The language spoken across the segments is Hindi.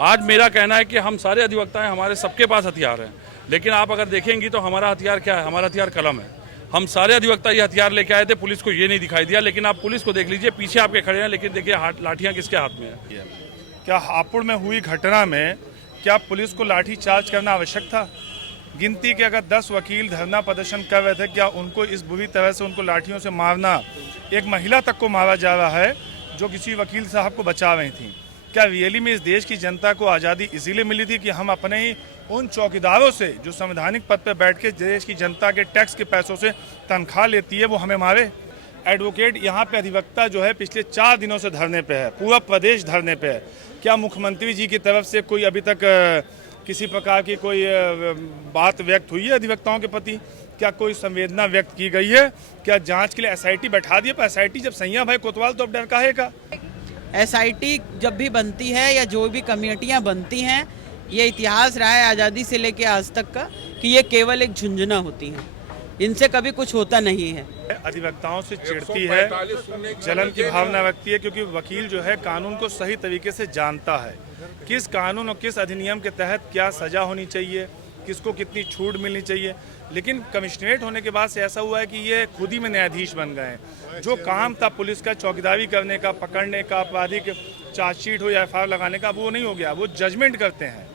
आज मेरा कहना है कि हम सारे अधिवक्ता हैं, हमारे सबके पास हथियार हैं, लेकिन आप अगर देखेंगी तो हमारा हथियार क्या है? हमारा हथियार कलम है। हम सारे अधिवक्ता ये हथियार लेके आए थे, पुलिस को ये नहीं दिखाई दिया, लेकिन आप पुलिस को देख लीजिए, पीछे आपके खड़े हैं, लेकिन देखिए लाठियां किसके हाथ में है। क्या हापुड़ में हुई घटना में क्या पुलिस को लाठी चार्ज करना आवश्यक था? गिनती के अगर 10 वकील धरना प्रदर्शन कर रहे थे, क्या उनको इस बुरी तरह से उनको लाठियों से मारना, एक महिला तक को मारा जा रहा है जो किसी वकील साहब को बचा रही थी? क्या रियली में इस देश की जनता को आज़ादी इसीलिए मिली थी कि हम अपने ही उन चौकीदारों से जो संवैधानिक पद पर बैठ के देश की जनता के टैक्स के पैसों से तनख्वाह लेती है वो हमें मारे? एडवोकेट यहाँ पे अधिवक्ता जो है पिछले 4 दिनों से धरने पे है, पूरा प्रदेश धरने पे है। क्या मुख्यमंत्री जी की तरफ से कोई अभी तक किसी प्रकार की कोई बात व्यक्त हुई है अधिवक्ताओं के प्रति? क्या कोई संवेदना व्यक्त की गई है? क्या जांच के लिए एसआईटी बैठा दिए? पर एसआईटी जब सैया भाई कोतवाल तो अब डर काहे का? एसआईटी जब भी बनती है या जो भी कमेटियां बनती हैं, ये इतिहास रहा है आज़ादी से लेकर आज तक का कि ये केवल एक झुंझुना होती हैं, इनसे कभी कुछ होता नहीं है। अधिवक्ताओं से चिढ़ती है, जलन की भावना रखती है, क्योंकि वकील जो है कानून को सही तरीके से जानता है, किस कानून और किस अधिनियम के तहत क्या सजा होनी चाहिए, किसको कितनी छूट मिलनी चाहिए। लेकिन कमिश्नरेट होने के बाद से ऐसा हुआ है कि ये खुद ही में न्यायाधीश बन गए हैं। जो काम था पुलिस का चौकीदारी करने का, पकड़ने का, आपराधिक चार्जशीट हो या एफआईआर लगाने का, वो नहीं हो गया, वो जजमेंट करते हैं,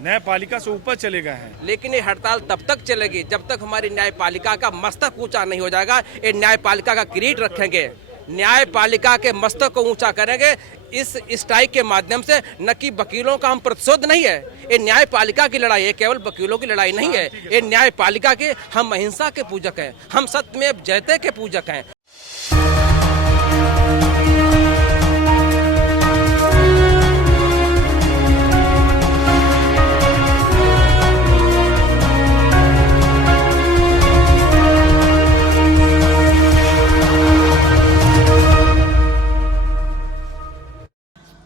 न्यायपालिका से ऊपर चले गए हैं। लेकिन ये हड़ताल तब तक चलेगी जब तक हमारी न्यायपालिका का मस्तक ऊंचा नहीं हो जाएगा। ये न्यायपालिका का किरीट रखेंगे, न्यायपालिका के मस्तक को ऊंचा करेंगे इस स्ट्राइक के माध्यम से। न कि वकीलों का हम प्रतिशोध नहीं है, ये न्यायपालिका की लड़ाई है, केवल वकीलों की लड़ाई नहीं है, ये न्यायपालिका के। हम अहिंसा के पूजक हैं, हम सत्यमेव जयते के पूजक हैं।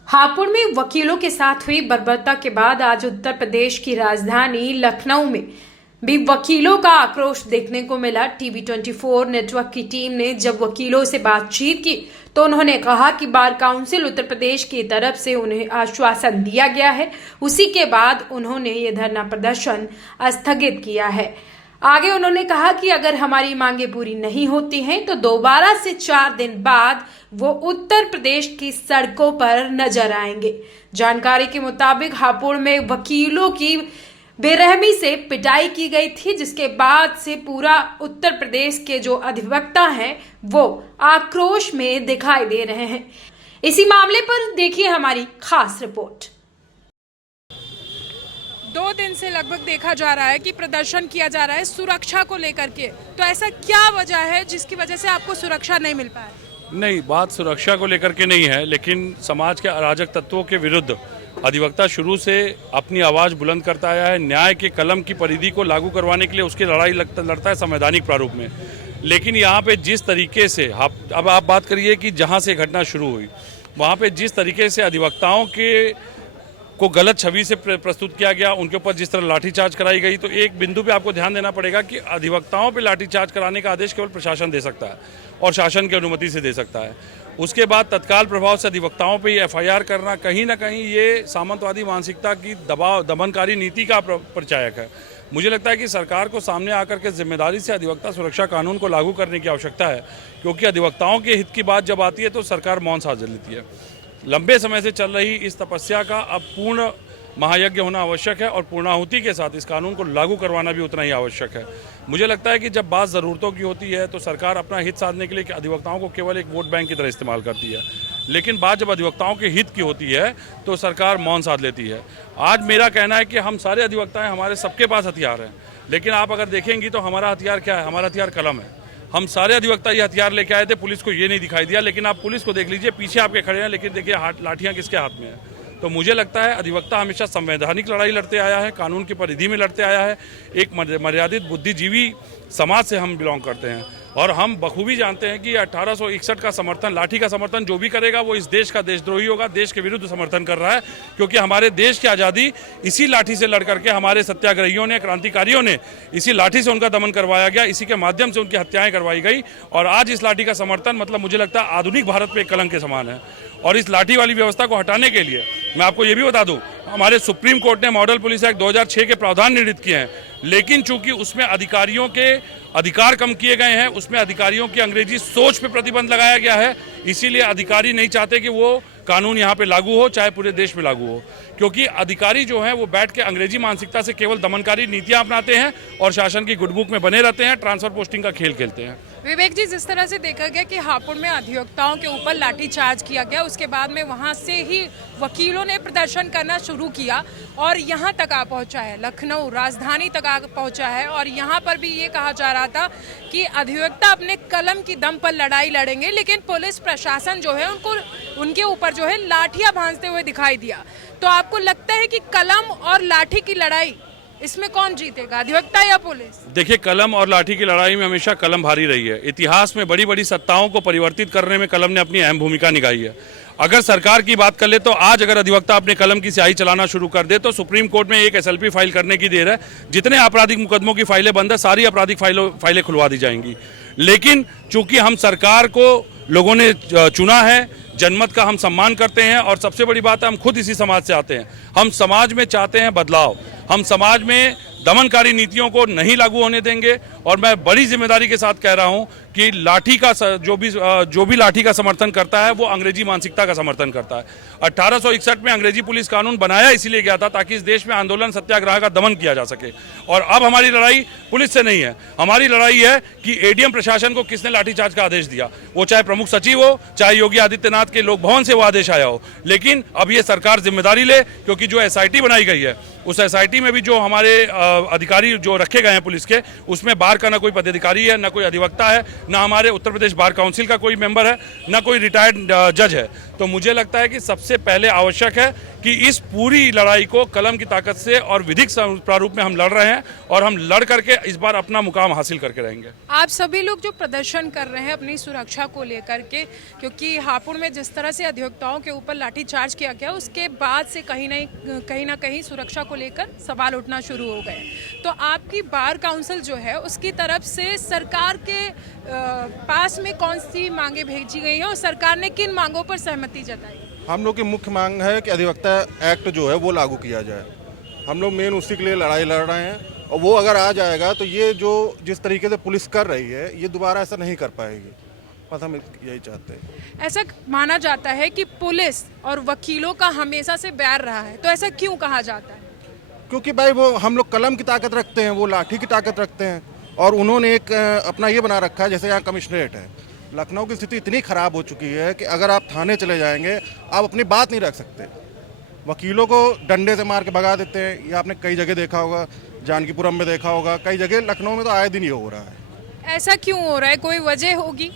हापुड़ में वकीलों के साथ हुई बर्बरता के बाद आज उत्तर प्रदेश की राजधानी लखनऊ में भी वकीलों का आक्रोश देखने को मिला। टीवी 24 नेटवर्क की टीम ने जब वकीलों से बातचीत की तो उन्होंने कहा कि बार काउंसिल उत्तर प्रदेश की तरफ से उन्हें आश्वासन दिया गया है, उसी के बाद उन्होंने ये धरना प्रदर्शन स्थगित किया है। आगे उन्होंने कहा कि अगर हमारी मांगे पूरी नहीं होती हैं तो दोबारा से 4 दिन बाद वो उत्तर प्रदेश की सड़कों पर नजर आएंगे। जानकारी के मुताबिक हापुड़ में वकीलों की बेरहमी से पिटाई की गई थी, जिसके बाद से पूरा उत्तर प्रदेश के जो अधिवक्ता हैं वो आक्रोश में दिखाई दे रहे हैं। इसी मामले पर देखिए हमारी खास रिपोर्ट। 2 दिन से लगभग देखा जा रहा है कि प्रदर्शन किया जा रहा है सुरक्षा को लेकर के, तो ऐसा क्या वजह है जिसकी वजह से आपको सुरक्षा नहीं मिल पाया? नहीं, बात सुरक्षा को लेकर के नहीं है, लेकिन समाज के अराजक तत्वों के विरुद्ध अधिवक्ता शुरू से अपनी आवाज़ बुलंद करता आया है। न्याय के कलम की परिधि को लागू करवाने के लिए उसकी लड़ाई लड़ता है संवैधानिक प्रारूप में। लेकिन यहाँ पे जिस तरीके से अब आप बात करिए कि जहाँ से घटना शुरू हुई वहाँ पे जिस तरीके से अधिवक्ताओं को गलत छवि से प्रस्तुत किया गया, उनके ऊपर जिस तरह लाठीचार्ज कराई गई, तो एक बिंदु पे आपको ध्यान देना पड़ेगा कि अधिवक्ताओं पे लाठीचार्ज कराने का आदेश केवल प्रशासन दे सकता है और शासन की अनुमति से दे सकता है। उसके बाद तत्काल प्रभाव से अधिवक्ताओं पे एफआईआर करना कहीं ना कहीं ये सामंतवादी मानसिकता की दमनकारी नीति का परिचायक है। मुझे लगता है कि सरकार को सामने आकर के जिम्मेदारी से अधिवक्ता सुरक्षा कानून को लागू करने की आवश्यकता है, क्योंकि अधिवक्ताओं के हित की बात जब आती है तो सरकार मौन साध लेती है। लंबे समय से चल रही इस तपस्या का अब पूर्ण महायज्ञ होना आवश्यक है और पूर्णाहुति के साथ इस कानून को लागू करवाना भी उतना ही आवश्यक है। मुझे लगता है कि जब बात ज़रूरतों की होती है तो सरकार अपना हित साधने के लिए अधिवक्ताओं को केवल एक वोट बैंक की तरह इस्तेमाल करती है, लेकिन बात जब अधिवक्ताओं के हित की होती है तो सरकार मौन साध लेती है। आज मेरा कहना है कि हम सारे अधिवक्ता हैं, हमारे सबके पास हथियार हैं, लेकिन आप अगर देखेंगी तो हमारा हथियार क्या है? हमारा हथियार कलम है। हम सारे अधिवक्ता ये हथियार लेके आए थे, पुलिस को ये नहीं दिखाई दिया, लेकिन आप पुलिस को देख लीजिए, पीछे आपके खड़े हैं, लेकिन देखिए लाठियां किसके हाथ में है। तो मुझे लगता है अधिवक्ता हमेशा संवैधानिक लड़ाई लड़ते आया है, कानून की परिधि में लड़ते आया है। एक मर्यादित बुद्धिजीवी समाज से हम बिलोंग करते हैं और हम बखूबी जानते हैं कि 1861 का समर्थन, लाठी का समर्थन जो भी करेगा वो इस देश का देशद्रोही होगा, देश के विरुद्ध समर्थन कर रहा है, क्योंकि हमारे देश की आज़ादी इसी लाठी से लड़ करके हमारे सत्याग्रहियों ने, क्रांतिकारियों ने इसी लाठी से उनका दमन करवाया गया, इसी के माध्यम से उनकी हत्याएं करवाई गई। और आज इस लाठी का समर्थन मतलब मुझे लगता है आधुनिक भारत पे एक कलंक के समान है। और इस लाठी वाली व्यवस्था को हटाने के लिए मैं आपको ये भी बता दूं, हमारे सुप्रीम कोर्ट ने मॉडल पुलिस एक्ट 2006 के प्रावधान निर्धारित किए हैं, लेकिन चूंकि उसमें अधिकारियों के अधिकार कम किए गए हैं, उसमें अधिकारियों की अंग्रेजी सोच पे प्रतिबंध लगाया गया है, इसीलिए अधिकारी नहीं चाहते कि वो कानून यहाँ पे लागू हो, चाहे पूरे देश में लागू हो, क्योंकि अधिकारी जो हैं वो बैठ के अंग्रेजी मानसिकता से केवल दमनकारी नीतियां अपनाते हैं और शासन की गुडबुक में बने रहते हैं, ट्रांसफर पोस्टिंग का खेल खेलते हैं। विवेक जी, जिस तरह से देखा गया कि हापुड़ में अधिवक्ताओं के ऊपर लाठीचार्ज किया गया, उसके बाद में वहां से ही वकीलों ने प्रदर्शन करना शुरू किया और यहां तक आ पहुंचा है, लखनऊ राजधानी तक आ पहुंचा है। और यहां पर भी ये कहा जा रहा था कि अधिवक्ता अपने कलम की दम पर लड़ाई लड़ेंगे, लेकिन पुलिस प्रशासन जो है उनके ऊपर जो है लाठियां भांजते हुए दिखाई दिया। तो आपको लगता है कि कलम और लाठी की लड़ाई, इसमें कौन जीतेगा, अधिवक्ता या पुलिस? देखिए, कलम और लाठी की लड़ाई में हमेशा कलम भारी रही है। इतिहास में बड़ी बड़ी सत्ताओं को परिवर्तित करने में कलम ने अपनी अहम भूमिका निभाई है। अगर सरकार की बात कर ले तो आज अगर अधिवक्ता अपने कलम की स्याही चलाना शुरू कर दे तो सुप्रीम कोर्ट में एक SLP फाइल करने की देर है। जितने आपराधिक मुकदमों की फाइलें बंद है, सारी आपराधिक फाइलें खुलवा दी जाएंगी। लेकिन चूंकि हम सरकार को लोगों ने चुना है, जनमत का हम सम्मान करते हैं और सबसे बड़ी बात है, हम खुद इसी समाज से आते हैं। हम समाज में चाहते हैं बदलाव, हम समाज में दमनकारी नीतियों को नहीं लागू होने देंगे। और मैं बड़ी जिम्मेदारी के साथ कह रहा हूं कि लाठी का जो भी लाठी का समर्थन करता है वो अंग्रेजी मानसिकता का समर्थन करता है। 1861 में अंग्रेजी पुलिस कानून बनाया इसीलिए गया था ताकि इस देश में आंदोलन सत्याग्रह का दमन किया जा सके। और अब हमारी लड़ाई पुलिस से नहीं है, हमारी लड़ाई है कि ADM प्रशासन को किसने लाठीचार्ज का आदेश दिया, वो चाहे प्रमुख सचिव हो, चाहे योगी आदित्यनाथ के लोक भवन से वो आदेश आया हो। लेकिन अब ये सरकार जिम्मेदारी ले, क्योंकि जो SIT बनाई गई है उस SIT में भी जो हमारे अधिकारी जो रखे गए हैं पुलिस के, उसमें बार का ना कोई पदाधिकारी है, ना कोई अधिवक्ता है, ना हमारे उत्तर प्रदेश बार काउंसिल का कोई मेंबर है, ना कोई रिटायर्ड जज है। तो मुझे लगता है कि सबसे पहले आवश्यक है कि इस पूरी लड़ाई को कलम की ताकत से और विधिक प्रारूप में हम लड़ रहे हैं और हम लड़ करके इस बार अपना मुकाम हासिल करके रहेंगे। आप सभी लोग जो प्रदर्शन कर रहे हैं अपनी सुरक्षा को लेकर के, क्योंकि हापुड़ में जिस तरह से अधिवक्ताओं के ऊपर लाठीचार्ज किया गया, उसके बाद से कहीं ना कहीं सुरक्षा को लेकर सवाल उठना शुरू हो गए। तो आपकी बार काउंसिल जो है उसकी तरफ से सरकार के पास में कौन सी मांगे भेजी गई हैं और सरकार ने किन मांगों पर सहमति जताई? हम लोग की मुख्य मांग है कि अधिवक्ता एक्ट जो है वो लागू किया जाए। हम लोग मेन उसी के लिए लड़ाई लड़ रहे हैं और वो अगर आ जाएगा तो ये जो जिस तरीके से पुलिस कर रही है ये दोबारा ऐसा नहीं कर पाएगी। बस हम यही चाहते हैं। ऐसा माना जाता है कि पुलिस और वकीलों का हमेशा से बैर रहा है, तो ऐसा क्यों कहा जाता है? क्योंकि भाई वो हम लोग कलम की ताकत रखते हैं, वो लाठी की ताकत रखते हैं और उन्होंने एक अपना ये बना रखा है। जैसे यहाँ कमिश्नरेट है, लखनऊ की स्थिति इतनी ख़राब हो चुकी है कि अगर आप थाने चले जाएंगे आप अपनी बात नहीं रख सकते। वकीलों को डंडे से मार के भगा देते हैं। ये आपने कई जगह देखा होगा, जानकीपुरम में देखा होगा, कई जगह लखनऊ में तो आए दिन ही हो रहा है। ऐसा क्यों हो रहा है, कोई वजह होगी?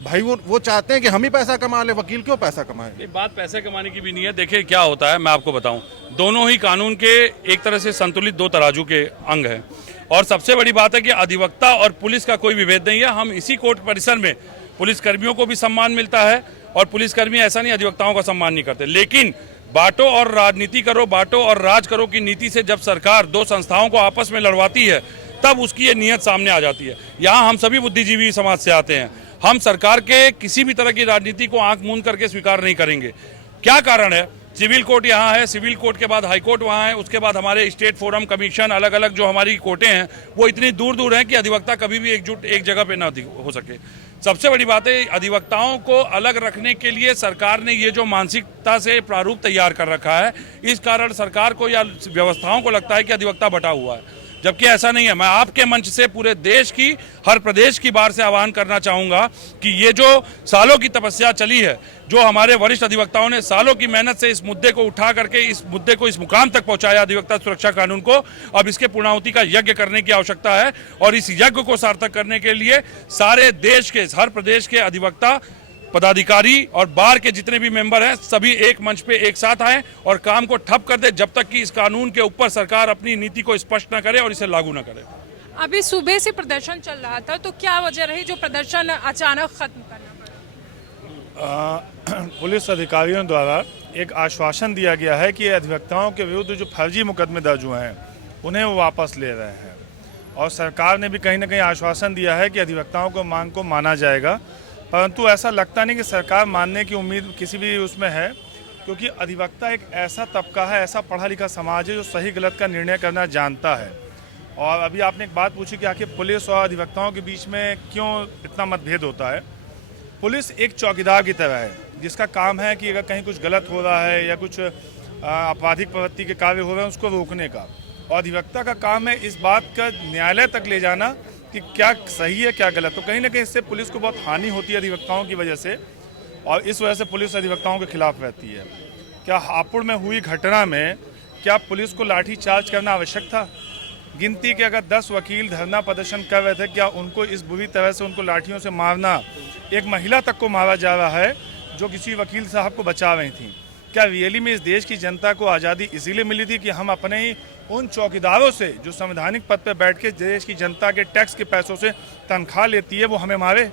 भाई वो चाहते हैं कि हम ही पैसा कमा ले, वकील क्यों पैसा कमाए? बात पैसे कमाने की भी नहीं है। देखिए क्या होता है, मैं आपको बताऊं, दोनों ही कानून के एक तरह से संतुलित दो तराजू के अंग हैं। और सबसे बड़ी बात है कि अधिवक्ता और पुलिस का कोई विभेद नहीं है। हम इसी कोर्ट परिसर में पुलिस कर्मियों को भी सम्मान मिलता है और पुलिसकर्मी ऐसा नहीं अधिवक्ताओं का सम्मान नहीं करते। लेकिन बांटो और राजनीति करो, बांटो और राज करो की नीति से जब सरकार दो संस्थाओं को आपस में लड़वाती है तब उसकी ये नीयत सामने आ जाती है। यहाँ हम सभी बुद्धिजीवी समाज से आते हैं, हम सरकार के किसी भी तरह की राजनीति को आंख मूंद करके स्वीकार नहीं करेंगे। क्या कारण है? सिविल कोर्ट यहाँ है, सिविल कोर्ट के बाद हाई कोर्ट वहाँ है, उसके बाद हमारे स्टेट फोरम कमीशन, अलग अलग जो हमारी कोर्टें हैं वो इतनी दूर दूर हैं कि अधिवक्ता कभी भी एकजुट एक जगह पे ना हो सके। सबसे बड़ी बात है, अधिवक्ताओं को अलग रखने के लिए सरकार ने ये जो मानसिकता से प्रारूप तैयार कर रखा है, इस कारण सरकार को या व्यवस्थाओं को लगता है कि अधिवक्ता बटा हुआ है, जबकि ऐसा नहीं है। मैं आपके मंच से पूरे देश की, हर प्रदेश की बार से आह्वान करना चाहूंगा कि ये जो सालों की तपस्या चली है, जो हमारे वरिष्ठ अधिवक्ताओं ने सालों की मेहनत से इस मुद्दे को उठा करके इस मुद्दे को इस मुकाम तक पहुंचाया, अधिवक्ता सुरक्षा कानून को, अब इसके पूर्णाहुति का यज्ञ करने की आवश्यकता है। और इस यज्ञ को सार्थक करने के लिए सारे देश के, हर प्रदेश के अधिवक्ता, पदाधिकारी और बार के जितने भी मेंबर हैं सभी एक मंच पे एक साथ आए और काम को ठप कर दे जब तक कि इस कानून के ऊपर सरकार अपनी नीति को स्पष्ट न करे और इसे लागू न करे। अभी सुबह से प्रदर्शन चल रहा था, तो क्या वजह रही जो प्रदर्शन अचानक खत्म करना? पुलिस अधिकारियों द्वारा एक आश्वासन दिया गया है कि अधिवक्ताओं के विरुद्ध जो फर्जी मुकदमे दर्ज हुए हैं उन्हें वो वापस ले रहे हैं। और सरकार ने भी कहीं ना कहीं आश्वासन दिया है कि अधिवक्ताओं को मांग को माना जाएगा, परंतु ऐसा लगता नहीं कि सरकार मानने की उम्मीद किसी भी उसमें है, क्योंकि अधिवक्ता एक ऐसा तबका है, ऐसा पढ़ा लिखा समाज है जो सही गलत का निर्णय करना जानता है। और अभी आपने एक बात पूछी कि आखिर पुलिस और अधिवक्ताओं के बीच में क्यों इतना मतभेद होता है। पुलिस एक चौकीदार की तरह है जिसका काम है कि अगर कहीं कुछ गलत हो रहा है या कुछ आपराधिक प्रवृत्ति के कार्य हो रहे हैं उसको रोकने का, और अधिवक्ता का काम है इस बात का न्यायालय तक ले जाना कि क्या सही है क्या गलत। तो कहीं ना कहीं इससे पुलिस को बहुत हानि होती है अधिवक्ताओं की वजह से, और इस वजह से पुलिस अधिवक्ताओं के खिलाफ रहती है। क्या हापुड़ में हुई घटना में क्या पुलिस को लाठी चार्ज करना आवश्यक था? गिनती के अगर 10 वकील धरना प्रदर्शन कर रहे थे, क्या उनको इस बुरी तरह से उनको लाठियों से मारना, एक महिला तक को मारा जा रहा है जो किसी वकील साहब को बचा रही थी। क्या रियली में इस देश की जनता को आज़ादी इसीलिए मिली थी कि हम अपने ही उन चौकीदारों से जो संवैधानिक पद पर बैठ के देश की जनता के टैक्स के पैसों से तनख्वाह लेती है वो हमें मारे,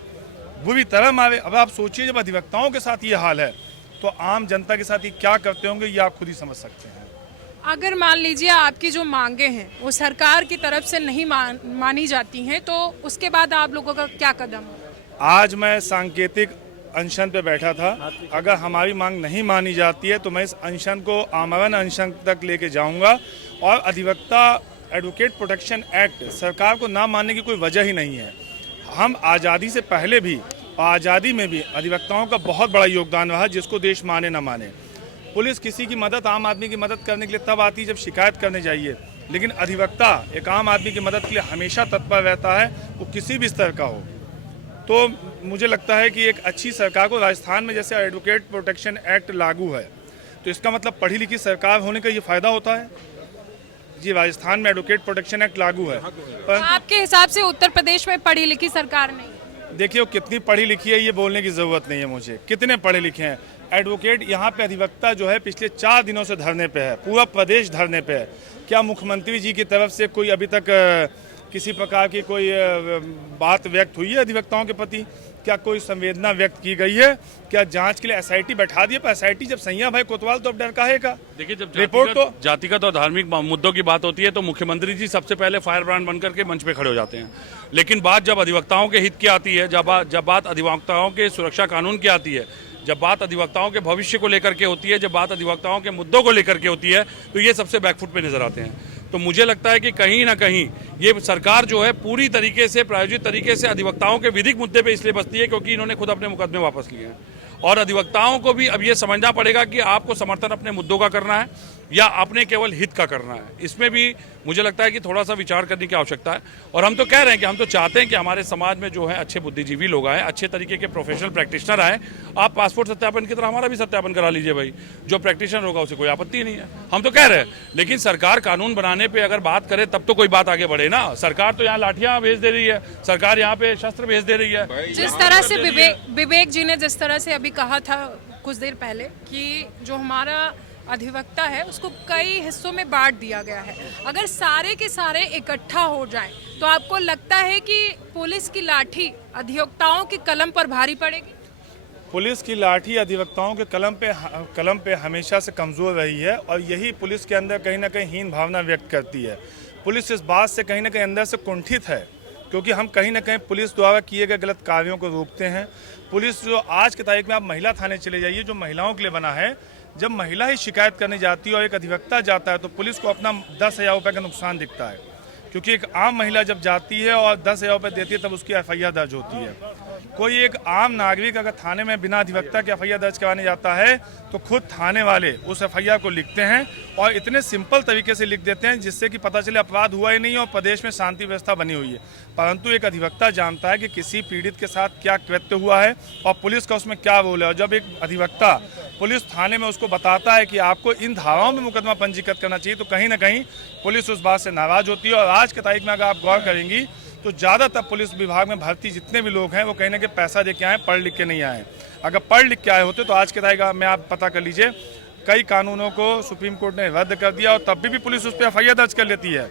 बुरी तरह मारे? अब आप सोचिए जब अधिवक्ताओं के साथ ये हाल है तो आम जनता के साथ ये क्या करते होंगे, ये आप खुद ही समझ सकते हैं। अगर मान लीजिए आपकी जो मांगे हैं वो सरकार की तरफ से नहीं मानी जाती हैं, तो उसके बाद आप लोगों का क्या कदम होगा? आज मैं सांकेतिक अनशन पे बैठा था। अगर हमारी मांग नहीं मानी जाती है तो मैं इस अनशन को आमरण अनशन तक लेके जाऊंगा, और अधिवक्ता एडवोकेट प्रोटेक्शन एक्ट सरकार को ना मानने की कोई वजह ही नहीं है। हम आज़ादी से पहले भी और आज़ादी में भी अधिवक्ताओं का बहुत बड़ा योगदान रहा, जिसको देश माने ना माने। पुलिस किसी की मदद, आम आदमी की मदद करने के लिए तब आती है जब शिकायत करने जाइए, लेकिन अधिवक्ता एक आम आदमी की मदद के लिए हमेशा तत्पर रहता है, वो किसी भी स्तर का हो। तो मुझे लगता है कि एक अच्छी सरकार को, राजस्थान में जैसे एडवोकेट प्रोटेक्शन एक्ट लागू है तो इसका मतलब पढ़ी लिखी सरकार होने का ये फ़ायदा होता है जी। राजस्थान में एडवोकेट प्रोटेक्शन एक्ट लागू है, पर आपके हिसाब से उत्तर प्रदेश में पढ़ी लिखी सरकार नहीं? देखिए वो कितनी पढ़ी लिखी है ये बोलने की ज़रूरत नहीं है मुझे, कितने पढ़े लिखे हैं एडवोकेट। यहाँ पे अधिवक्ता जो है पिछले 4 दिनों से धरने पे है, पूरा प्रदेश धरने पे है। क्या मुख्यमंत्री जी की तरफ से कोई अभी तक किसी प्रकार की कोई बात व्यक्त हुई है अधिवक्ताओं के प्रति? क्या कोई संवेदना व्यक्त की गई है? क्या जांच के लिए एसआईटी बैठा दिए? पर एसआईटी जब सैया भाई कोतवाल तो अब डर काहे का? देखिए, जब रिपोर्ट तो जातिगत और धार्मिक मुद्दों की बात होती है तो मुख्यमंत्री जी सबसे पहले फायर ब्रांड बनकर के मंच पे खड़े हो जाते हैं, लेकिन बात जब अधिवक्ताओं के हित की आती है, जब बात अधिवक्ताओं के सुरक्षा कानून की आती है, जब बात अधिवक्ताओं के भविष्य को लेकर के होती है, जब बात अधिवक्ताओं के मुद्दों को लेकर के होती है, तो ये सबसे बैकफुट पे नजर आते हैं। तो मुझे लगता है कि कहीं ना कहीं ये सरकार जो है पूरी तरीके से प्रायोजित तरीके से अधिवक्ताओं के विधिक मुद्दे पे इसलिए बसती है क्योंकि इन्होंने खुद अपने मुकदमे वापस लिए हैं। और अधिवक्ताओं को भी अब ये समझना पड़ेगा कि आपको समर्थन अपने मुद्दों का करना है या अपने केवल हित का करना है। इसमें भी मुझे लगता है कि थोड़ा सा विचार करने की आवश्यकता है। और हम तो कह रहे हैं कि हम तो चाहते हैं कि हमारे समाज में जो है अच्छे बुद्धिजीवी लोग आए, अच्छे तरीके के प्रोफेशनल प्रैक्टिशनर आए। आप पासपोर्ट सत्यापन की तरह हमारा भी सत्यापन करा लीजिए भाई, जो प्रैक्टिशनर होगा उसे कोई आपत्ति नहीं है। हम तो कह रहे हैं, लेकिन सरकार कानून बनाने पर अगर बात करे तब तो कोई बात आगे बढ़े ना। सरकार तो यहाँ लाठियाँ भेज दे रही है, सरकार यहाँ पे शस्त्र भेज दे रही है। जिस तरह से विवेक जी ने जिस तरह से अभी कहा था कुछ देर पहले कि जो हमारा अधिवक्ता है उसको कई हिस्सों में बांट दिया गया है, अगर सारे के सारे इकट्ठा हो जाएं तो आपको लगता है कि पुलिस की लाठी अधिवक्ताओं की कलम पर भारी पड़ेगी? पुलिस की लाठी अधिवक्ताओं के कलम पे हमेशा से कमज़ोर रही है, और यही पुलिस के अंदर कहीं ना कहीं हीन भावना व्यक्त करती है। पुलिस इस बात से कहीं ना कहीं अंदर से कुंठित है क्योंकि हम कहीं ना कहीं पुलिस द्वारा किए गए गलत कार्यों को रोकते हैं। पुलिस जो आज की तारीख में आप महिला थाने चले जाइए जो महिलाओं के लिए बना है, जब महिला ही शिकायत करने जाती है और एक अधिवक्ता जाता है तो पुलिस को अपना 10,000 रुपये का नुकसान दिखता है, क्योंकि एक आम महिला जब जाती है और 10,000 रुपये देती है तब उसकी एफआईआर दर्ज होती है। कोई एक आम नागरिक अगर थाने में बिना अधिवक्ता के एफआईआर दर्ज कराने जाता है तो खुद थाने वाले उस एफआईआर को लिखते हैं, और इतने सिंपल तरीके से लिख देते हैं जिससे कि पता चले अपराध हुआ ही नहीं और प्रदेश में शांति व्यवस्था बनी हुई है। परंतु एक अधिवक्ता जानता है कि किसी पीड़ित के साथ क्या कृत्य हुआ है और पुलिस का उसमें क्या रोल है, और जब एक अधिवक्ता पुलिस थाने में उसको बताता है कि आपको इन धाराओं में मुकदमा पंजीकृत करना चाहिए, तो कहीं ना कहीं पुलिस उस बात से नाराज होती है। और आज की तारीख में अगर आप गौर करेंगी तो ज़्यादातर पुलिस विभाग में भर्ती जितने भी लोग हैं वो कहीं ना कहीं पैसा दे के आए, पढ़ लिख के नहीं आए। अगर पढ़ लिख के आए होते तो आज की तारीख में आप पता कर लीजिए कई कानूनों को सुप्रीम कोर्ट ने रद्द कर दिया और तब भी पुलिस उस पर एफआईआर दर्ज कर लेती है।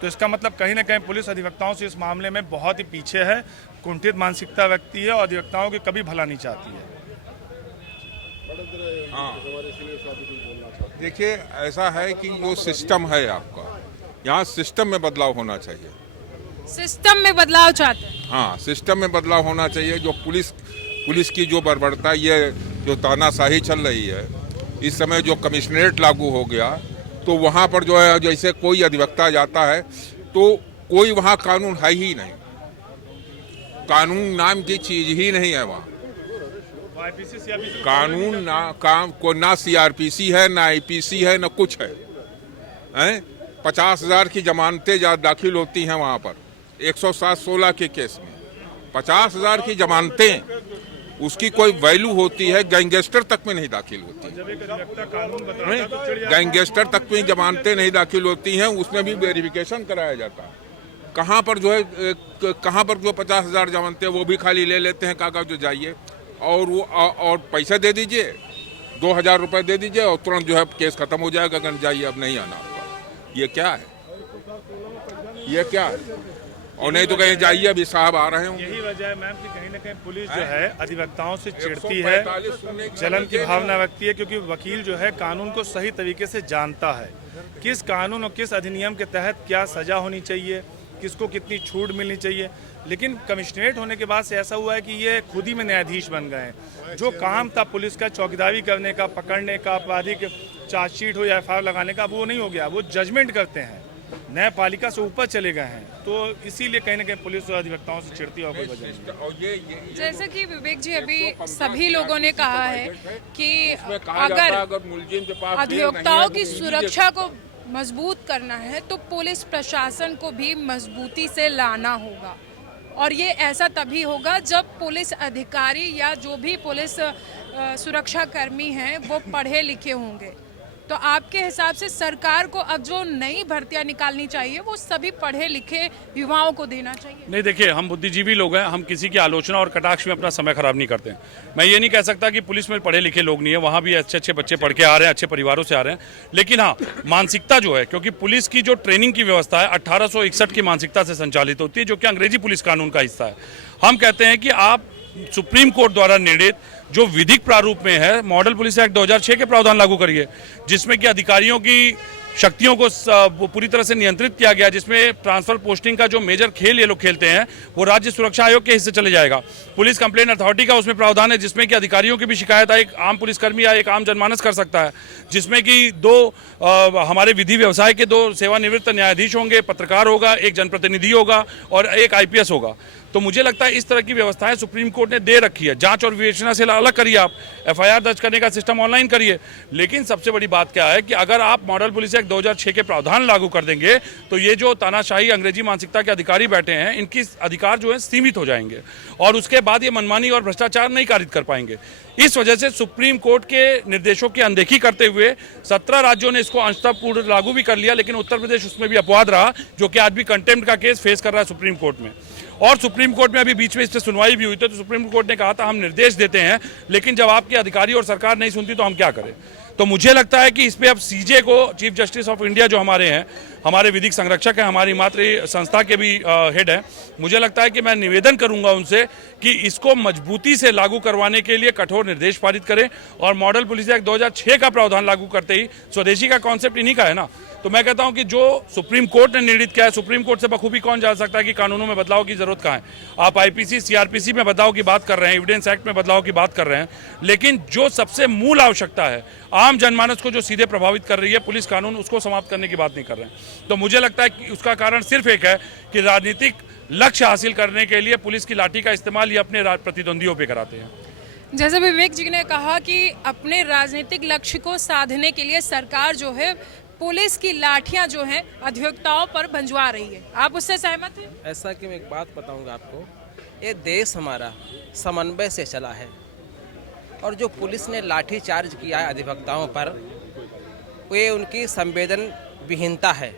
तो इसका मतलब कहीं ना कहीं पुलिस अधिवक्ताओं से इस मामले में बहुत ही पीछे है, कुंठित मानसिकता रखती है और अधिवक्ताओं के कभी भला नहीं चाहती है। देखिए, ऐसा है कि जो सिस्टम है आपका, यहाँ सिस्टम में बदलाव होना चाहिए। सिस्टम में बदलाव चाहते हैं? हाँ, सिस्टम में बदलाव होना चाहिए। जो पुलिस की जो बर्बरता, ये जो तानाशाही चल रही है, इस समय जो कमिश्नरेट लागू हो गया तो वहाँ पर जो है जैसे कोई अधिवक्ता जाता है तो कोई वहाँ कानून है ही नहीं, कानून नाम की चीज ही नहीं है वहाँ। कानून ना सीआरपीसी है, ना आईपीसी है, ना कुछ है। 50,000 की जमानतें दाखिल होती हैं वहाँ पर 107-16 के केस में। 50,000 की जमानतें, उसकी कोई वैल्यू होती है, गैंगस्टर तक में नहीं दाखिल होती। गैंगस्टर तक में जमानतें नहीं दाखिल होती हैं, उसमें भी वेरिफिकेशन कराया जाता है। कहाँ पर जो है, कहाँ पर जो 50,000 जमानतें वो भी खाली ले लेते हैं कागज, जो जाइए और वो और पैसे दे दीजिए, 2,000 रुपये दे दीजिए और तुरंत जो है केस खत्म हो जाएगा, अगर जाइए अब नहीं आना आपका। ये क्या है, ये क्या है? और नहीं तो कहीं जाइए अभी साहब आ रहे होंगे। यही वजह है मैम कि कहीं ना कहीं पुलिस जो है अधिवक्ताओं से चिढ़ती है, जलन की भावना रखती है, क्योंकि वकील जो है कानून को सही तरीके से जानता है, किस कानून और किस अधिनियम के तहत क्या सजा होनी चाहिए, किसको कितनी छूट मिलनी चाहिए। लेकिन कमिश्नरेट होने के बाद से ऐसा हुआ है कि ये खुद ही में न्यायाधीश बन गए हैं। जो काम था पुलिस का चौकीदारी करने का, पकड़ने का, आपराधिक चार्जशीट हो या एफआईआर लगाने का, अब वो नहीं हो गया, वो जजमेंट करते हैं, न्यायपालिका से ऊपर चले गए हैं। तो इसीलिए कहीं ना कहीं पुलिस और अधिवक्ताओं से चिढ़ती है। जैसा कि विवेक जी अभी सभी लोगों ने कहा है कि अगर अधिवक्ताओं की सुरक्षा को मजबूत करना है तो पुलिस प्रशासन को भी मजबूती से लाना होगा, और ये ऐसा तभी होगा जब पुलिस अधिकारी या जो भी पुलिस सुरक्षा कर्मी हैं वो पढ़े लिखे होंगे। तो आपके हिसाब से सरकार को अब जो नई भर्तियां निकालनी चाहिए वो सभी पढ़े लिखे युवाओं को देना चाहिए? नहीं, देखिए, हम बुद्धिजीवी लोग हैं, हम किसी की आलोचना और कटाक्ष में अपना समय खराब नहीं करते हैं। मैं ये नहीं कह सकता कि पुलिस में पढ़े लिखे लोग नहीं है, वहाँ भी अच्छे अच्छे बच्चे पढ़ के आ रहे हैं, अच्छे परिवारों से आ रहे हैं। लेकिन हाँ, मानसिकता जो है, क्योंकि पुलिस की जो ट्रेनिंग की व्यवस्था है 1861 की मानसिकता से संचालित होती है, जो कि अंग्रेजी पुलिस कानून का हिस्सा है। हम कहते हैं कि आप सुप्रीम कोर्ट द्वारा निर्णित जो विधिक प्रारूप में है मॉडल पुलिस एक्ट 2006 के प्रावधान लागू करिए, जिसमें कि अधिकारियों की शक्तियों को पूरी तरह से नियंत्रित किया गया, जिसमें ट्रांसफर पोस्टिंग का जो मेजर खेल ये लोग खेलते हैं वो राज्य सुरक्षा आयोग के हिस्से चले जाएगा। पुलिस कंप्लेंट अथॉरिटी का उसमें प्रावधान है, जिसमें कि अधिकारियों की भी शिकायत एक आम पुलिसकर्मी या एक आम जनमानस कर सकता है, जिसमें कि हमारे विधि व्यवसाय के 2 सेवानिवृत्त न्यायाधीश होंगे, पत्रकार होगा, एक जनप्रतिनिधि होगा और एक IPS होगा। तो मुझे लगता है इस तरह की व्यवस्थाएं सुप्रीम कोर्ट ने दे रखी है। जांच और विवेचना से अलग करिए, आप FIR दर्ज करने का सिस्टम ऑनलाइन करिए। लेकिन सबसे बड़ी बात क्या है कि अगर आप मॉडल पुलिस एक्ट 2006 के प्रावधान लागू कर देंगे तो ये जो तानाशाही अंग्रेजी मानसिकता के अधिकारी बैठे हैं, इनकी अधिकार जो है सीमित हो जाएंगे और उसके बाद ये मनमानी और भ्रष्टाचार नहीं कारित कर पाएंगे। इस वजह से सुप्रीम कोर्ट के निर्देशों की अनदेखी करते हुए 17 राज्यों ने इसको अंशतः पूर्ण लागू भी कर लिया, लेकिन उत्तर प्रदेश उसमें भी अपवाद रहा, जो कि आज भी कंटेम्प्ट का केस फेस कर रहा है सुप्रीम कोर्ट में। और सुप्रीम कोर्ट में अभी बीच में इस पर सुनवाई भी हुई थी, तो सुप्रीम कोर्ट ने कहा था हम निर्देश देते हैं, लेकिन जब आपके अधिकारी और सरकार नहीं सुनती तो हम क्या करें। तो मुझे लगता है कि इस पे अब CJ को, चीफ जस्टिस ऑफ इंडिया जो हमारे हैं, हमारे विधिक संरक्षक हैं, हमारी मातृ संस्था के भी हेड हैं, मुझे लगता है कि मैं निवेदन करूंगा उनसे कि इसको मजबूती से लागू करवाने के लिए कठोर निर्देश पारित करें। और मॉडल पुलिस एक्ट 2006 का प्रावधान लागू करते ही स्वदेशी का कॉन्सेप्ट इन्हीं का है ना। तो मैं कहता हूं कि जो सुप्रीम कोर्ट ने निर्णित किया है, सुप्रीम कोर्ट से बखूबी कौन जान सकता है कि कानूनों में बदलाव की जरूरत कहाँ है। आप IPC CRPC में बदलाव की बात कर रहे हैं, एविडेंस एक्ट में बदलाव की बात कर रहे हैं, लेकिन जो सबसे मूल आवश्यकता है, आम जनमानस को जो सीधे प्रभावित कर रही है पुलिस कानून, उसको समाप्त करने की बात नहीं कर रहे हैं। तो मुझे लगता है कि उसका कारण सिर्फ एक है कि राजनीतिक लक्ष्य हासिल करने के लिए पुलिस की लाठी का इस्तेमाल ये अपने प्रतिद्वंदियों पे कराते हैं। जैसे विवेक जी ने कहा कि अपने राजनीतिक लक्ष्य को साधने के लिए सरकार जो है पुलिस की लाठियां जो हैं अधिवक्ताओं पर भंजवा रही है, आप उससे सहमत हैं? ऐसा कि मैं एक बात बताऊंगा आपको, ये देश हमारा समन्वय से चला है और जो पुलिस ने लाठी चार्ज किया है अधिवक्ताओं पर, ये उनकी संवेदन विहीनता है।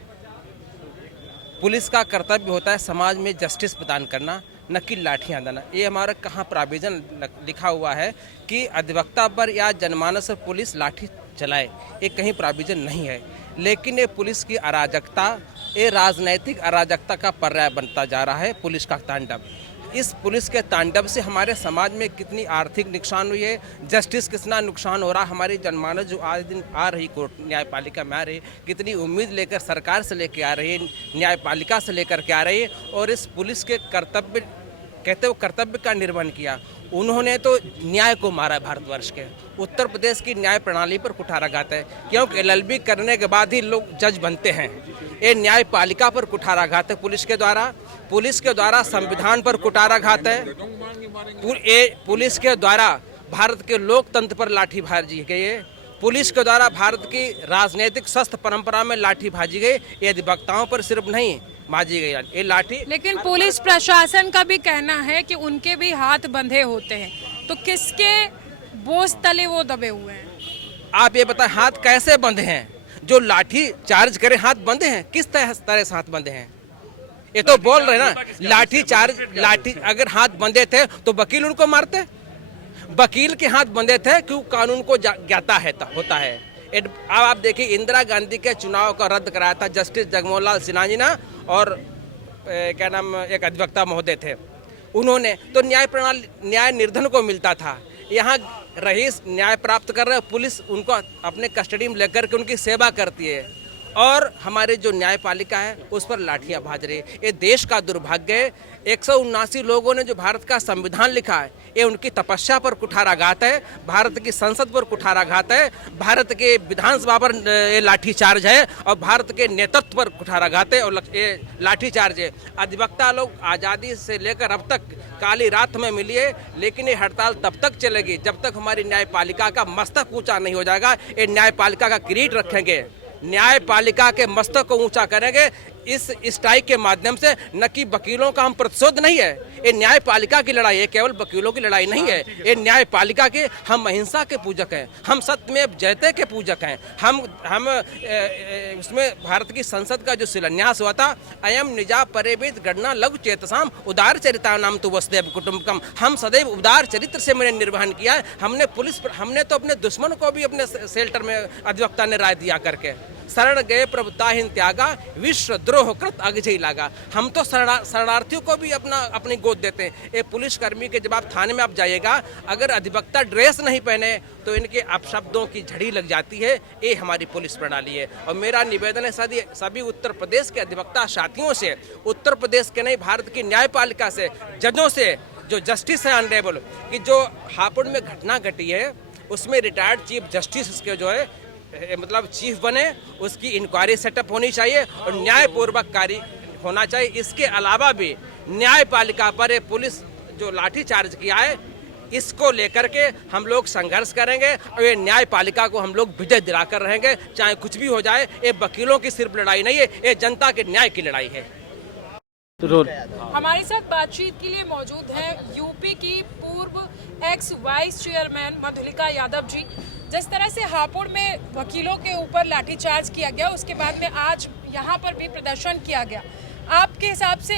पुलिस का कर्तव्य होता है समाज में जस्टिस प्रदान करना, न कि लाठियाँ देना। ये हमारा कहाँ प्राविजन लिखा हुआ है कि अधिवक्ता पर या जनमानस पर पुलिस लाठी चलाए, ये कहीं प्राविजन नहीं है। लेकिन ये पुलिस की अराजकता, ये राजनैतिक अराजकता का पर्याय बनता जा रहा है पुलिस का तांडव। इस पुलिस के तांडव से हमारे समाज में कितनी आर्थिक नुकसान हुई है, जस्टिस कितना नुकसान हो रहा है, हमारी जनमानस जो आज दिन आ रही कोर्ट न्यायपालिका में आ रही, कितनी उम्मीद लेकर सरकार से लेकर आ रही है, न्यायपालिका से लेकर के आ रही है, और इस पुलिस के कर्तव्य कहते वो कर्तव्य का निर्वहन किया, उन्होंने तो न्याय को मारा है। भारतवर्ष के उत्तर प्रदेश की न्याय प्रणाली पर कुठाराघात है, क्योंकि एलएलबी करने के बाद ही लोग जज बनते हैं। ये न्यायपालिका पर कुठाराघात है पुलिस के द्वारा संविधान पर कुठाराघात है। पुलिस के द्वारा भारत के लोकतंत्र पर लाठी भाजी गई है। पुलिस के द्वारा भारत की राजनीतिक स्वस्थ परंपरा में लाठी भाजी गई। ये अधिवक्ताओं पर सिर्फ नहीं माजी गई ये लाठी। लेकिन पुलिस प्रशासन का भी कहना है कि उनके भी हाथ बंधे होते हैं, तो किसके बोझ तले वो दबे हुए हैं? आप ये बताएं, हाथ कैसे बंधे हैं? जो लाठी चार्ज करे हाथ बंधे हैं? किस तरह से हाथ बंधे हैं? ये तो बोल रहे ना, लाठी अगर हाथ बंधे थे तो वकील उनको मारते। वकील के हाथ बंधे थे क्यों? कानून को ज्ञाता होता है। अब आप देखिए, इंदिरा गांधी के चुनाव का रद्द कराया था जस्टिस जगमोहन लाल सिन्हा जी ना, और क्या नाम, एक अधिवक्ता महोदय थे, उन्होंने तो न्याय निर्धन को मिलता था। यहाँ रईस न्याय प्राप्त कर रहे हैं, पुलिस उनको अपने कस्टडी में लेकर के उनकी सेवा करती है, और हमारे जो न्यायपालिका है उस पर लाठियां भाज रही है। ये देश का दुर्भाग्य है। 179 लोगों ने जो भारत का संविधान लिखा है, ये उनकी तपस्या पर कुठाराघात है, भारत की संसद पर कुठाराघात है, भारत के विधानसभा पर ये लाठीचार्ज है, और भारत के नेतृत्व पर कुठाराघात है और ये लाठीचार्ज है। अधिवक्ता लोग आज़ादी से लेकर अब तक काली रात में मिली है, लेकिन ये हड़ताल तब तक चलेगी जब तक हमारी न्यायपालिका का मस्तक ऊंचा नहीं हो जाएगा। ये न्यायपालिका का किरीट रखेंगे, न्यायपालिका के मस्तक को ऊंचा करेंगे इस स्ट्राइक के माध्यम से। न कि वकीलों का हम प्रतिशोध नहीं है, ये न्यायपालिका की लड़ाई है, केवल वकीलों की लड़ाई नहीं है। ये न्यायपालिका के, हम अहिंसा के पूजक हैं, हम सत्यमेव जयते के पूजक हैं। हम उसमें भारत की संसद का जो शिलान्यास हुआ था, अयम निजा परेविद गणना लघु चेतसाम उदार चरिता नाम तु वसुदेव कुटुंबकम, हम सदैव उदार चरित्र से मैंने निर्वहन किया है। हमने तो अपने दुश्मन को भी अपने शेल्टर में अधिवक्ता ने राय दिया करके, शरण गए प्रभुताहीन त्यागा विश्व द्रोह कृत अगजई लागा। हम तो शरणार्थियों को भी अपनी गोद देते हैं। ये पुलिसकर्मी के जब आप थाने में आप जाइएगा, अगर अधिवक्ता ड्रेस नहीं पहने तो इनके अपशब्दों की झड़ी लग जाती है। ये हमारी पुलिस प्रणाली है। और मेरा निवेदन है सभी उत्तर प्रदेश के अधिवक्ता साथियों से, उत्तर प्रदेश के नहीं भारत की न्यायपालिका से, जजों से, जो जस्टिस है ऑनरेबल, कि जो हापुड़ में घटना घटी है उसमें रिटायर्ड चीफ जस्टिस के जो है मतलब चीफ बने, उसकी इंक्वायरी सेटअप होनी चाहिए और न्यायपूर्वक कार्य होना चाहिए। इसके अलावा भी न्यायपालिका पर पुलिस जो लाठीचार्ज किया है, इसको लेकर के हम लोग संघर्ष करेंगे और ये न्यायपालिका को हम लोग विजय दिलाकर रहेंगे, चाहे कुछ भी हो जाए। ये वकीलों की सिर्फ लड़ाई नहीं है, ये जनता के न्याय की लड़ाई है। हमारे साथ बातचीत के लिए मौजूद हैं यूपी की पूर्व ex vice chairman Madhulika Yadav ji. जिस तरह से हापुड़ में वकीलों के ऊपर लाठीचार्ज किया गया, उसके बाद में आज यहाँ पर भी प्रदर्शन किया गया, आपके हिसाब से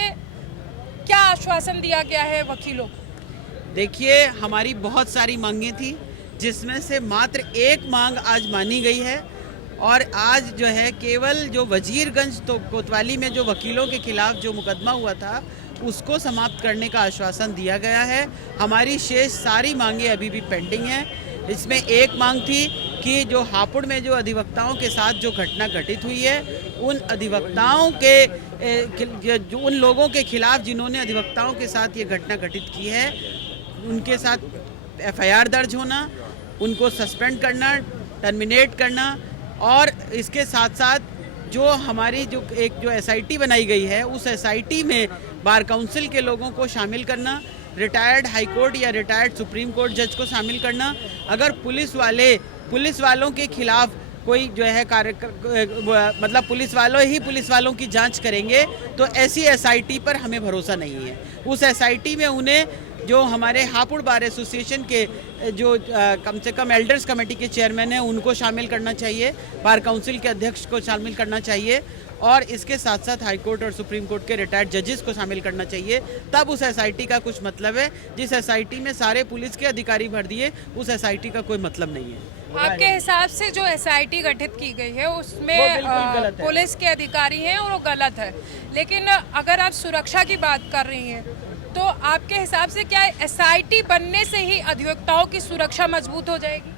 क्या आश्वासन दिया गया है वकीलों को? देखिए, हमारी बहुत सारी मांगें थी, जिसमें से मात्र एक मांग आज मानी गई है, और आज जो है केवल जो वजीरगंज तो कोतवाली में जो वकीलों के खिलाफ जो मुकदमा हुआ था उसको समाप्त करने का आश्वासन दिया गया है। हमारी शेष सारी मांगें अभी भी पेंडिंग हैं। इसमें एक मांग थी कि जो हापुड़ में जो अधिवक्ताओं के साथ जो घटना घटित हुई है, उन अधिवक्ताओं के उन लोगों के खिलाफ जिन्होंने अधिवक्ताओं के साथ ये घटना घटित की है, उनके साथ FIR दर्ज होना, उनको सस्पेंड करना, टर्मिनेट करना, और इसके साथ साथ जो हमारी जो SIT बनाई गई है, उस SIT में बार काउंसिल के लोगों को शामिल करना, रिटायर्ड हाई कोर्ट या रिटायर्ड सुप्रीम कोर्ट जज को शामिल करना। अगर पुलिस वालों के खिलाफ कोई जो है मतलब पुलिस वालों की जांच करेंगे तो ऐसी SIT पर हमें भरोसा नहीं है। उस SIT में उन्हें जो हमारे हापुड़ बार एसोसिएशन के जो कम से कम एल्डर्स कमेटी के चेयरमैन हैं उनको शामिल करना चाहिए, बार काउंसिल के अध्यक्ष को शामिल करना चाहिए, और इसके साथ साथ हाई कोर्ट और सुप्रीम कोर्ट के रिटायर्ड जजेस को शामिल करना चाहिए। तब उस SIT का कुछ मतलब है। जिस SIT में सारे पुलिस के अधिकारी भर दिए, उस SIT का कोई मतलब नहीं है। आपके हिसाब से जो SIT गठित की गई है उसमें पुलिस के अधिकारी हैं और वो गलत है, लेकिन अगर आप सुरक्षा की बात कर रही हैं तो आपके हिसाब से क्या SIT बनने से ही अधिवक्ताओं की सुरक्षा मजबूत हो जाएगी?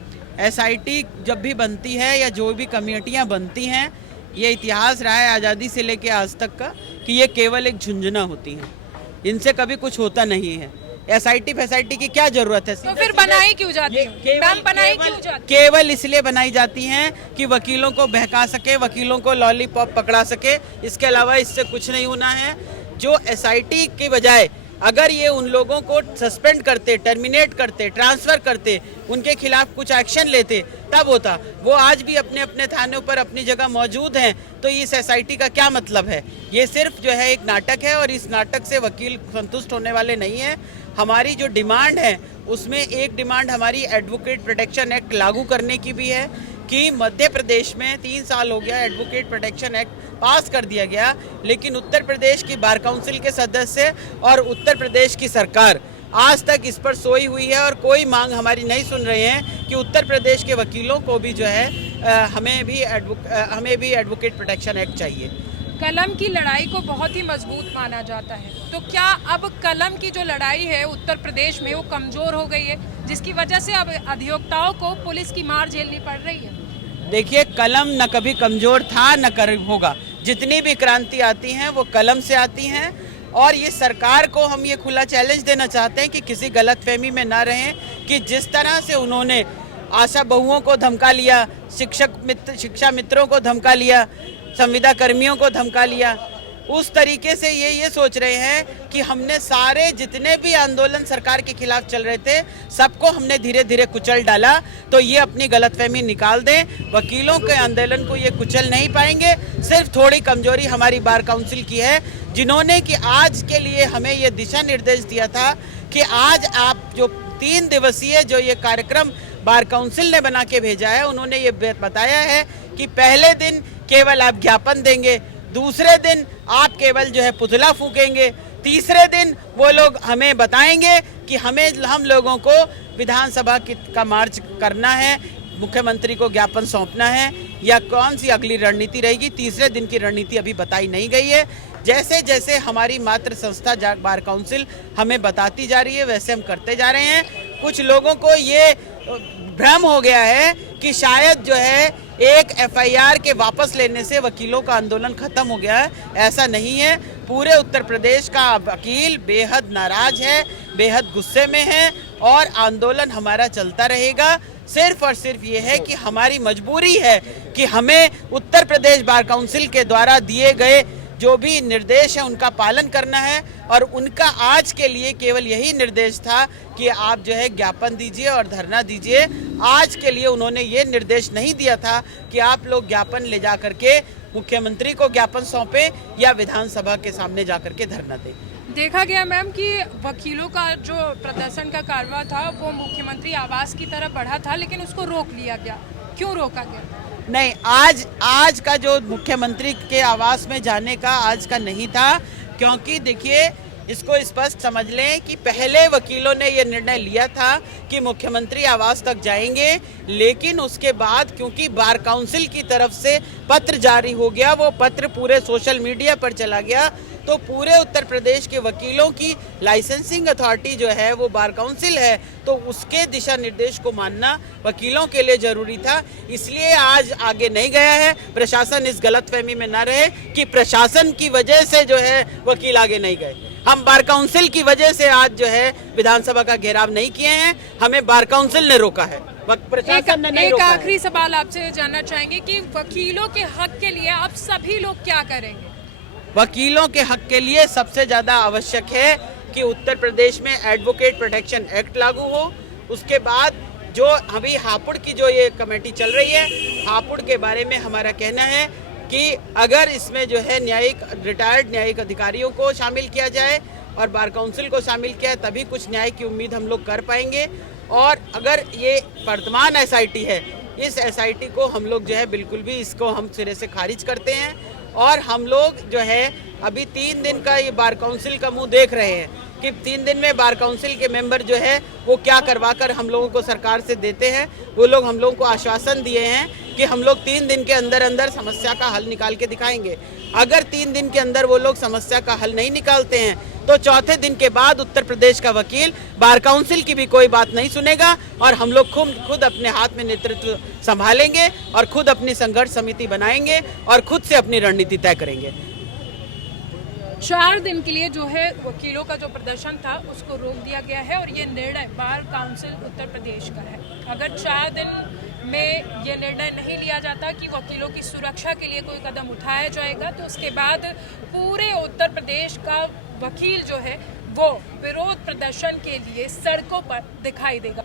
SIT जब भी बनती है या जो भी कमेटियां बनती हैं, ये इतिहास रहा है आज़ादी से लेकर आज तक का कि ये केवल एक झुंझुना होती हैं, इनसे कभी कुछ होता नहीं है। एसआईटी फैसआईटी की क्या जरूरत है? तो फिर बनाई क्यों जाती है मैम? बनाई क्यों जाती है? केवल इसलिए बनाई जाती हैं कि वकीलों को बहका सके, वकीलों को लॉलीपॉप पकड़ा सके, इसके अलावा इससे कुछ नहीं होना है। जो एसआईटी के बजाय अगर ये उन लोगों को सस्पेंड करते, टर्मिनेट करते, ट्रांसफर करते, उनके खिलाफ कुछ एक्शन लेते, तब होता। वो आज भी अपने अपने थानों पर अपनी जगह मौजूद हैं, तो इस एसआईटी का क्या मतलब है? ये सिर्फ जो है एक नाटक है और इस नाटक से वकील संतुष्ट होने वाले नहीं हैं। हमारी जो डिमांड है उसमें एक डिमांड हमारी एडवोकेट प्रोटेक्शन एक्ट लागू करने की भी है कि मध्य प्रदेश में 3 साल हो गया एडवोकेट प्रोटेक्शन एक्ट पास कर दिया गया, लेकिन उत्तर प्रदेश की बार काउंसिल के सदस्य और उत्तर प्रदेश की सरकार आज तक इस पर सोई हुई है और कोई मांग हमारी नहीं सुन रहे हैं कि उत्तर प्रदेश के वकीलों को भी जो है हमें भी एडवोकेट प्रोटेक्शन एक्ट चाहिए। कलम की लड़ाई को बहुत ही मजबूत माना जाता है, तो क्या अब कलम की जो लड़ाई है उत्तर प्रदेश में वो कमजोर हो गई है, जिसकी वजह से अब अधिवक्ताओं को पुलिस की मार झेलनी पड़ रही है? देखिए, कलम न कभी कमजोर था न कर होगा। जितनी भी क्रांति आती हैं वो कलम से आती हैं और ये सरकार को हम ये खुला चैलेंज देना चाहते हैं कि किसी गलतफहमी में ना रहें कि जिस तरह से उन्होंने आशा बहुओं को धमका लिया, शिक्षा मित्रों को धमका लिया, संविदा कर्मियों को धमका लिया, उस तरीके से ये सोच रहे हैं कि हमने सारे जितने भी आंदोलन सरकार के खिलाफ चल रहे थे सबको हमने धीरे धीरे कुचल डाला। तो ये अपनी गलतफहमी निकाल दें, वकीलों के आंदोलन को ये कुचल नहीं पाएंगे। सिर्फ थोड़ी कमजोरी हमारी बार काउंसिल की है, जिन्होंने कि आज के लिए हमें ये दिशा निर्देश दिया था कि आज आप जो 3 दिवसीय जो ये कार्यक्रम बार काउंसिल ने बना के भेजा है, उन्होंने ये बताया है कि पहले दिन केवल आप ज्ञापन देंगे, दूसरे दिन आप केवल जो है पुतला फूकेंगे, तीसरे दिन वो लोग हमें बताएंगे कि हम लोगों को विधानसभा का मार्च करना है, मुख्यमंत्री को ज्ञापन सौंपना है या कौन सी अगली रणनीति रहेगी। तीसरे दिन की रणनीति अभी बताई नहीं गई है। जैसे जैसे हमारी मातृ संस्था बार काउंसिल हमें बताती जा रही है वैसे हम करते जा रहे हैं। कुछ लोगों को ये भ्रम हो गया है कि शायद जो है एक एफआईआर के वापस लेने से वकीलों का आंदोलन खत्म हो गया है। ऐसा नहीं है। पूरे उत्तर प्रदेश का वकील बेहद नाराज है, बेहद गुस्से में है और आंदोलन हमारा चलता रहेगा। सिर्फ और सिर्फ ये है कि हमारी मजबूरी है कि हमें उत्तर प्रदेश बार काउंसिल के द्वारा दिए गए जो भी निर्देश है उनका पालन करना है और उनका आज के लिए केवल यही निर्देश था कि आप जो है ज्ञापन दीजिए और धरना दीजिए। आज के लिए उन्होंने ये निर्देश नहीं दिया था कि आप लोग ज्ञापन ले जा करके मुख्यमंत्री को ज्ञापन सौंपें या विधानसभा के सामने जा करके धरना दें। देखा गया मैम कि वकीलों का जो प्रदर्शन का कारवां था वो मुख्यमंत्री आवास की तरफ बढ़ा था, लेकिन उसको रोक लिया गया। क्यों रोका गया? नहीं, आज का जो मुख्यमंत्री के आवास में जाने का आज का नहीं था, क्योंकि देखिए इसको स्पष्ट समझ लें कि पहले वकीलों ने ये निर्णय लिया था कि मुख्यमंत्री आवास तक जाएंगे, लेकिन उसके बाद क्योंकि बार काउंसिल की तरफ से पत्र जारी हो गया, वो पत्र पूरे सोशल मीडिया पर चला गया, तो पूरे उत्तर प्रदेश के वकीलों की लाइसेंसिंग अथॉरिटी जो है वो बार काउंसिल है, तो उसके दिशा निर्देश को मानना वकीलों के लिए जरूरी था। इसलिए आज आगे नहीं गया है। प्रशासन इस गलतफहमी में ना रहे कि प्रशासन की वजह से जो है वकील आगे नहीं गए। हम बार काउंसिल की वजह से आज जो है विधानसभा का घेराव नहीं किए हैं, हमें बार काउंसिल ने रोका है, प्रशासन ने नहीं रोका है। एक आखिरी सवाल आपसे जानना चाहेंगे कि वकीलों के हक के लिए आप सभी लोग क्या करेंगे? वकीलों के हक के लिए सबसे ज़्यादा आवश्यक है कि उत्तर प्रदेश में एडवोकेट प्रोटेक्शन एक्ट लागू हो। उसके बाद जो अभी हापुड़ की जो ये कमेटी चल रही है, हापुड़ के बारे में हमारा कहना है कि अगर इसमें जो है रिटायर्ड न्यायिक अधिकारियों को शामिल किया जाए और बार काउंसिल को शामिल किया है, तभी कुछ न्याय की उम्मीद हम लोग कर पाएंगे। और अगर ये वर्तमान एसआईटी है, इस एसआईटी को हम लोग जो है बिल्कुल भी इसको हम सिरे से खारिज करते हैं और हम लोग जो है अभी 3 दिन का ये बार काउंसिल का मुंह देख रहे हैं कि 3 दिन में बार काउंसिल के मेंबर जो है वो क्या करवाकर हम लोगों को सरकार से देते हैं। वो लोग हम लोगों को आश्वासन दिए हैं कि हम लोग 3 दिन के अंदर अंदर समस्या का हल निकाल के दिखाएंगे। अगर 3 दिन के अंदर वो लोग समस्या का हल नहीं निकालते हैं तो चौथे दिन के बाद उत्तर प्रदेश का वकील बार काउंसिल की भी कोई बात नहीं सुनेगा और हम लोग खुद अपने हाथ में नेतृत्व संभालेंगे और खुद अपनी संघर्ष समिति बनाएंगे और खुद से अपनी रणनीति तय करेंगे। 4 दिन के लिए जो है वकीलों का जो प्रदर्शन था उसको रोक दिया गया है और ये निर्णय बार काउंसिल उत्तर प्रदेश का है। अगर 4 दिन में ये निर्णय नहीं लिया जाता कि वकीलों की सुरक्षा के लिए कोई कदम उठाया जाएगा तो उसके बाद पूरे उत्तर प्रदेश का वकील जो है वो विरोध प्रदर्शन के लिए सड़कों पर दिखाई देगा।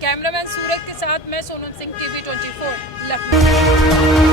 कैमरामैन सूरज के साथ मैं सोनम सिंह, TV 24 लखनऊ।